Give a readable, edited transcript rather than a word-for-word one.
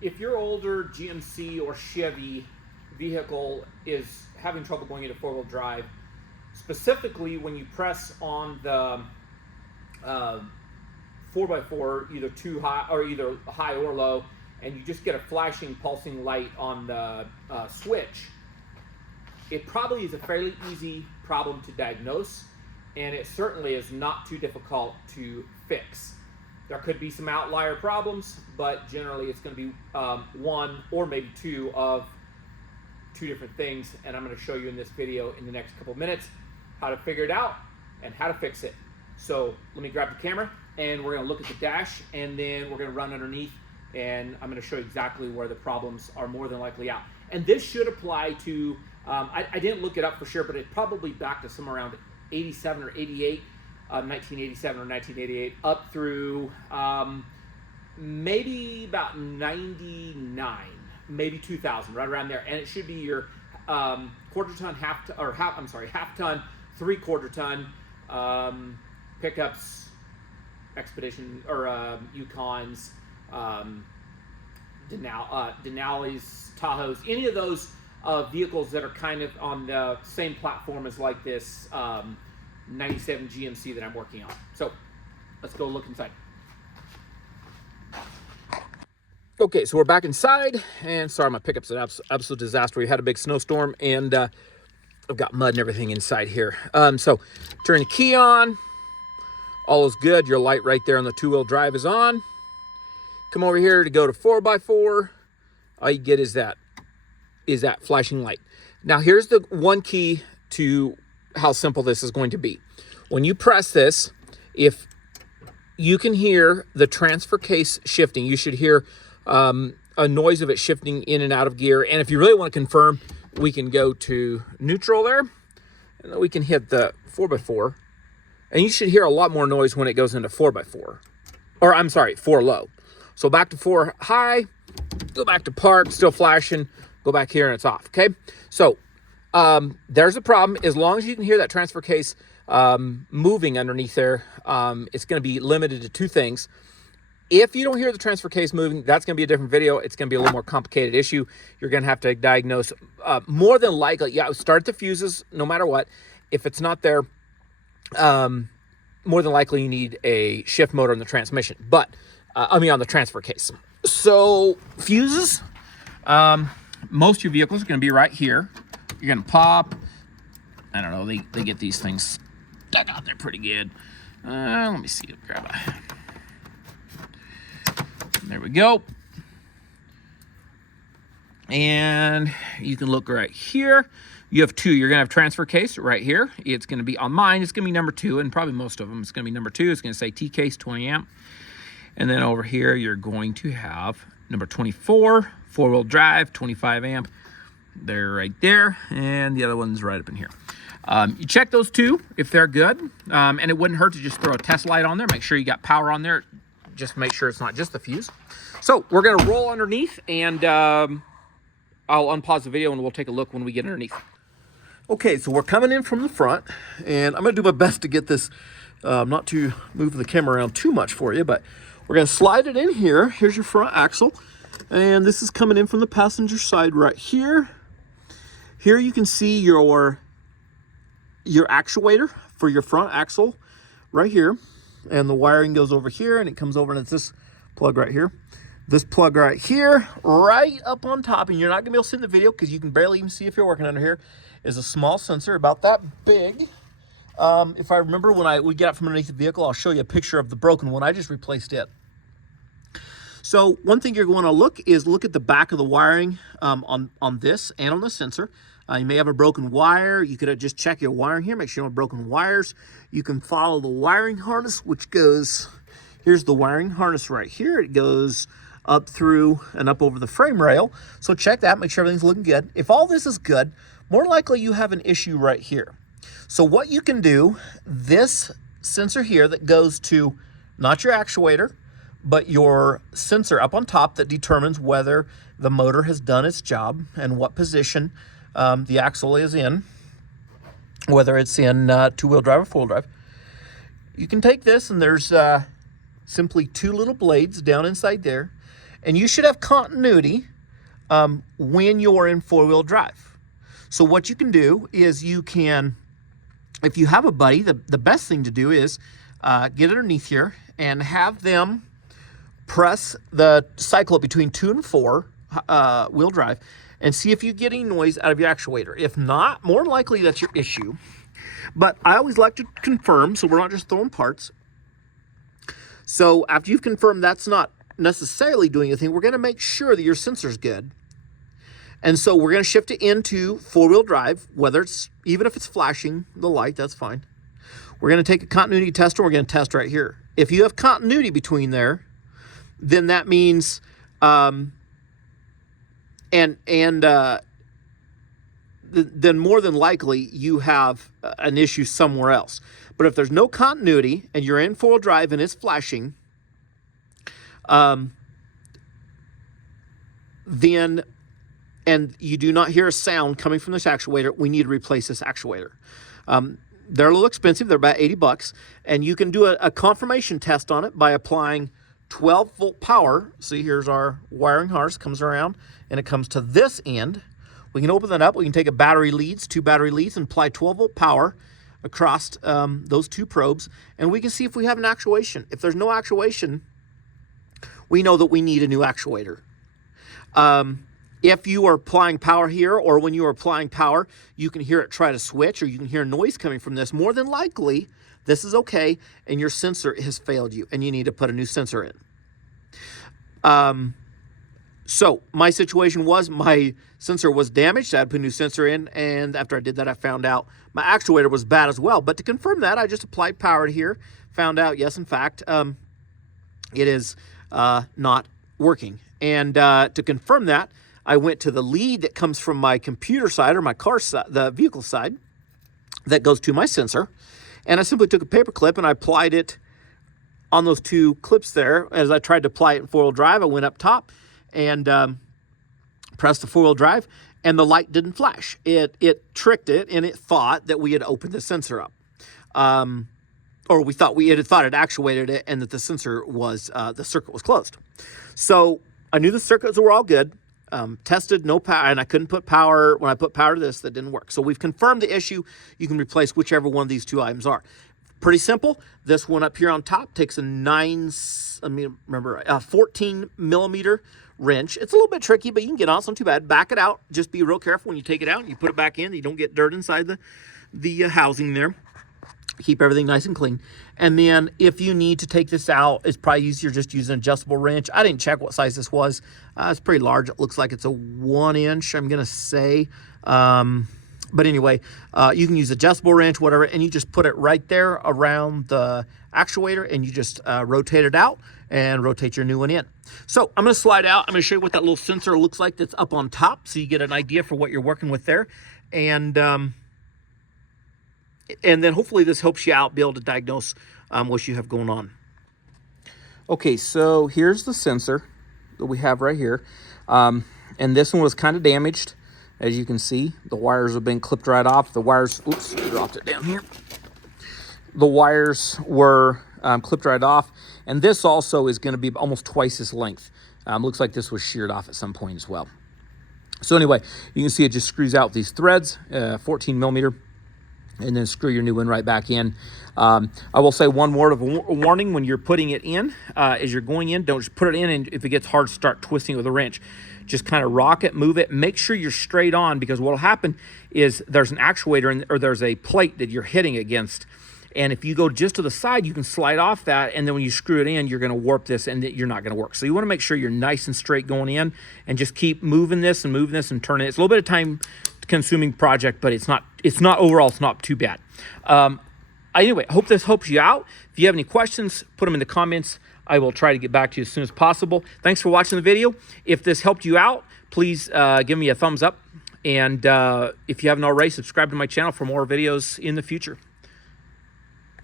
If your older GMC or Chevy vehicle is having trouble going into four-wheel drive, specifically when you press on the 4x4, either too high or either high or low, and you just get a flashing, pulsing light on the switch, it probably is a fairly easy problem to diagnose, and it certainly is not too difficult to fix. There could be some outlier problems, but generally it's going to be one or maybe two of two different things, and I'm going to show you in this video in the next couple minutes how to figure it out and how to fix it. So let me grab the camera and we're going to look at the dash, and then we're going to run underneath, and I'm going to show you exactly where the problems are more than likely out. And this should apply to, I didn't look it up for sure, but it's probably back to somewhere around 87 or 88, 1987 or 1988, up through maybe about 99, maybe 2000, right around there. And it should be your quarter ton, half ton, 3/4 ton pickups, Expedition or Yukons, Denali's, Tahoes, any of those vehicles that are kind of on the same platform as like this 97 GMC that I'm working on. So let's go look inside. Okay, so we're back inside, and sorry, my pickup's an absolute disaster. We had a big snowstorm, and I've got mud and everything inside here. So turn the key on. All is good. Your light right there on the two-wheel drive is on. Come over here to go to 4x4. All you get is that flashing light. Now here's the one key to how simple this is going to be. When you press this, if you can hear the transfer case shifting, you should hear a noise of it shifting in and out of gear. And if you really want to confirm, we can go to neutral there, and then we can hit the 4x4. And you should hear a lot more noise when it goes into 4x4. Or I'm sorry, 4 low. So back to 4 high, go back to park, still flashing, go back here and it's off, okay? So there's a problem. As long as you can hear that transfer case moving underneath there, it's going to be limited to two things. If you don't hear the transfer case moving, that's going to be a different video. It's going to be a little more complicated issue. You're going to have to diagnose. More than likely, start the fuses no matter what. If it's not there, more than likely you need a shift motor in the transmission. But, on the transfer case. So, fuses, most of your vehicles are going to be right here. You're going to pop. I don't know, they get these things stuck out there pretty good. Let me see. Grab a... There we go. And you can look right here. You have two. You're going to have transfer case right here. It's going to be on mine. It's going to be number 2, and probably most of them. It's going to be number 2. It's going to say T case 20 amp. And then over here, you're going to have number 24, 4-wheel drive, 25 amp. They're right there. And the other one's right up in here. You check those two if they're good. And it wouldn't hurt to just throw a test light on there. Make sure you got power on there. Just make sure it's not just the fuse. So we're going to roll underneath, and I'll unpause the video and we'll take a look when we get underneath. Okay, so we're coming in from the front, and I'm going to do my best to get this, not to move the camera around too much for you, but we're going to slide it in here. Here's your front axle, and this is coming in from the passenger side right here. Here you can see your actuator for your front axle right here. And the wiring goes over here, and it comes over, and it's this plug right here. This plug right here, right up on top, and you're not going to be able to see in the video because you can barely even see if you're working under here, is a small sensor about that big. If I remember when we get out from underneath the vehicle, I'll show you a picture of the broken one. I just replaced it. So one thing you're going to look at the back of the wiring on this and on the sensor. You may have a broken wire. You could just check your wiring here, make sure you don't have broken wires. You can follow the wiring harness, which goes, here's the wiring harness right here. It goes up through and up over the frame rail. So check that, make sure everything's looking good. If all this is good, more likely you have an issue right here. So what you can do, this sensor here that goes to not your actuator, but your sensor up on top that determines whether the motor has done its job and what position the axle is in, whether it's in two-wheel drive or four-wheel drive. You can take this, and there's simply 2 little blades down inside there, And you should have continuity when you're in four-wheel drive. So what you can do is you can, if you have a buddy, the best thing to do is get underneath here and have them press the cycle up between 2 and 4 wheel drive and see if you get any noise out of your actuator. If not, more than likely that's your issue. But I always like to confirm, so we're not just throwing parts. So after you've confirmed that's not necessarily doing anything, we're going to make sure that your sensor's good. And so we're going to shift it into four-wheel drive, whether it's, even if it's flashing the light, that's fine. We're going to take a continuity tester, we're going to test right here. If you have continuity between there, then that means, then more than likely you have an issue somewhere else. But if there's no continuity and you're in four-wheel drive and it's flashing, then, and you do not hear a sound coming from this actuator, we need to replace this actuator. They're a little expensive. They're about 80 bucks. And you can do a confirmation test on it by applying 12-volt power. See, here's our wiring harness, comes around, and it comes to this end. We can open that up. We can take a battery leads, 2 battery leads, and apply 12-volt power across those 2 probes, and we can see if we have an actuation. If there's no actuation, we know that we need a new actuator. If you are applying power here, or when you are applying power, you can hear it try to switch, or you can hear noise coming from this, more than likely, this is okay, and your sensor has failed you, and you need to put a new sensor in. So my situation was my sensor was damaged. I had to put a new sensor in, and after I did that, I found out my actuator was bad as well. But to confirm that, I just applied power to here, found out, yes, in fact, it is not working. And to confirm that, I went to the lead that comes from my computer side, or my car side, the vehicle side, that goes to my sensor. And I simply took a paper clip and I applied it on those 2 clips there. As I tried to apply it in four-wheel drive, I went up top and pressed the four-wheel drive, and the light didn't flash. It tricked it, and it thought that we had opened the sensor up. Or we thought it thought it actuated it, and that the sensor was, the circuit was closed. So I knew the circuits were all good. Tested, no power, and I couldn't put power. When I put power to this, that didn't work. So we've confirmed the issue. You can replace whichever one of these 2 items are. Pretty simple. This one up here on top takes a 14 millimeter wrench. It's a little bit tricky, but you can get on. It's not too bad. Back it out. Just be real careful when you take it out and you put it back in. You don't get dirt inside the housing there. Keep everything nice and clean. And then if you need to take this out, it's probably easier just using an adjustable wrench. I didn't check what size this was. It's pretty large. It looks like it's a 1-inch, I'm going to say. But anyway, you can use adjustable wrench, whatever, and you just put it right there around the actuator, and you just rotate it out and rotate your new one in. So I'm going to slide out. I'm going to show you what that little sensor looks like that's up on top, so you get an idea for what you're working with there. And then hopefully this helps you out, be able to diagnose what you have going on. Okay, so here's the sensor that we have right here. And this one was kind of damaged. As you can see, the wires have been clipped right off. The wires, oops, dropped it down here. The wires were clipped right off. And this also is going to be almost twice its length. Looks like this was sheared off at some point as well. So anyway, you can see it just screws out these threads, 14 millimeter, and then screw your new one right back in. I will say one word of warning when you're putting it in. As you're going in, don't just put it in, and if it gets hard, start twisting it with a wrench. Just kind of rock it, move it, make sure you're straight on, because what will happen is there's an actuator or there's a plate that you're hitting against. And if you go just to the side, you can slide off that, and then when you screw it in, you're going to warp this, and you're not going to work. So you want to make sure you're nice and straight going in, and just keep moving this and turning it. It's a little bit of time-consuming project, but it's not overall, it's not too bad. Anyway, I hope this helps you out. If you have any questions, put them in the comments. I will try to get back to you as soon as possible. Thanks for watching the video. If this helped you out, please give me a thumbs up. And if you haven't already, subscribe to my channel for more videos in the future.